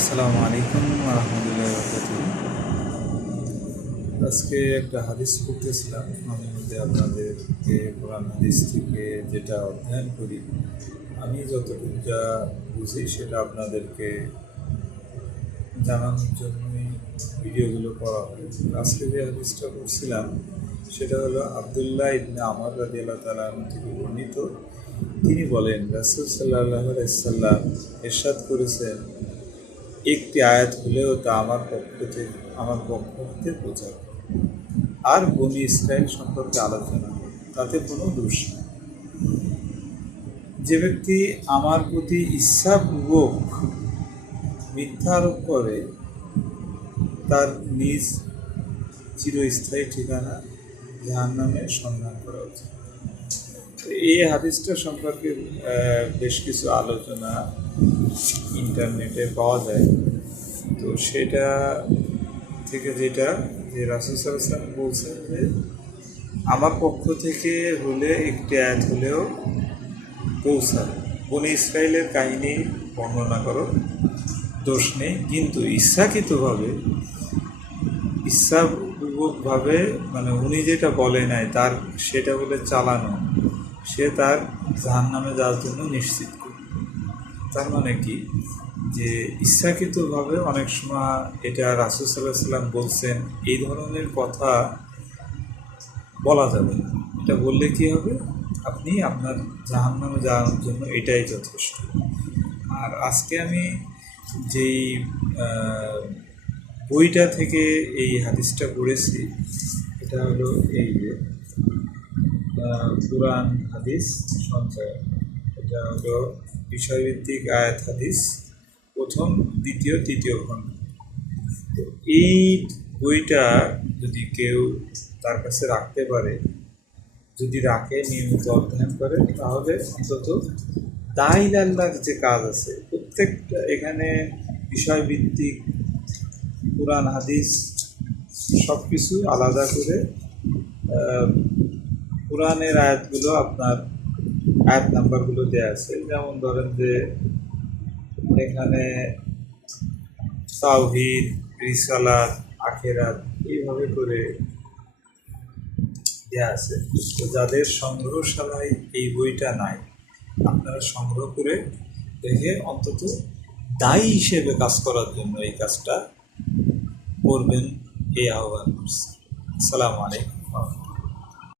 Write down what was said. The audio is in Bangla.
আসসালামু আলাইকুম রহমতুল্লাহ আজকে একটা হাদিস পড়তেছিলাম। আমি মধ্যে আপনাদেরকে কোরআন হাদিস থেকে যেটা অধ্যয়ন করি, আমি যতটুকু যা বুঝি সেটা আপনাদেরকে জানানোর জন্যই ভিডিওগুলো করা হয়। আজকে যে হাদিসটা পড়ছিলাম, সেটা হলো আবদুল্লাহ ইবনে আমার রাজি আল্লাহ তালা থেকে বর্ণিত। তিনি বলেন, রাসুল সাল্লাহ সাল্লাম এরশাদ করেছেন একটি আয়াত হলেও তা আমার পক্ষ থেকে, আমার পক্ষ হতে বোঝা আর বনি ইসরায়েল সম্পর্কে আলোচনা তাতে কোনো দোষ নেই। যে ব্যক্তি আমার প্রতি ইচ্ছাপূর্বক মিথ্যা আরোপ করে, তার নিজ চিরস্থায়ী ঠিকানা জাহান নামে সন্ধান করা উচিত। এই হাদিসটা সম্পর্কে বেশ কিছু আলোচনা ইন্টারনেটে পাওয়া যায়। তো সেটা থেকে যেটা যে রাসুল বলছেন যে, আমার পক্ষ থেকে হলে একটি আয়াত হলেও পৌঁছাবে। বনে ইসরায়েলের কাহিনী বর্ণনা করো, দোষ নেই। কিন্তু ইচ্ছাকৃতভাবে ইচ্ছাপূর্বকভাবে মানে উনি যেটা বলে নাই, তার সেটা বলে চালানো। সে তার জাহান নামে যাওয়ার জন্য নিশ্চিত করবে তার মানে কি? যে ইচ্ছাকৃতভাবে অনেক সময় এটা রাসুল সাল্লাহ সাল্লাম বলছেন, এই ধরনের কথা বলা যাবে না। এটা বললে কি হবে? আপনি আপনার জাহান নামে যাওয়ার জন্য এটাই যথেষ্ট। আর আজকে আমি যেই বইটা থেকে এই হাদিসটা পড়েছি, এটা হলো এই যে পুরাণ হাদিস, সঞ্চয়। এটা হলো বিষয়ভিত্তিক আয়াত হাদিস, প্রথম, দ্বিতীয়, তৃতীয় খণ্ড। তো এই বইটা যদি কেউ তার কাছে রাখতে পারে, যদি রাখে, নিয়মিত অধ্যয়ন করে, তাহলে অন্তত দাইল আল্লাহর যে কাজ আছে, প্রত্যেকটা এখানে বিষয়ভিত্তিক কোরআন, হাদিস সব কিছু আলাদা করে কোরআনের আয়াতগুলো আপনার আয়াত নাম্বারগুলো দেওয়া আছে। যেমন ধরেন যে এখানে তাওহিদ, রিসালাত, আখেরাত এইভাবে করে দেওয়া আছে। তো যাদের সংগ্রহশালায় এই বইটা নাই, আপনারা সংগ্রহ করে দেখে অন্তত দায়ী হিসেবে কাজ করার জন্য এই কাজটা করবেন, এই আহ্বান করছি। আসসালামু আলাইকুম।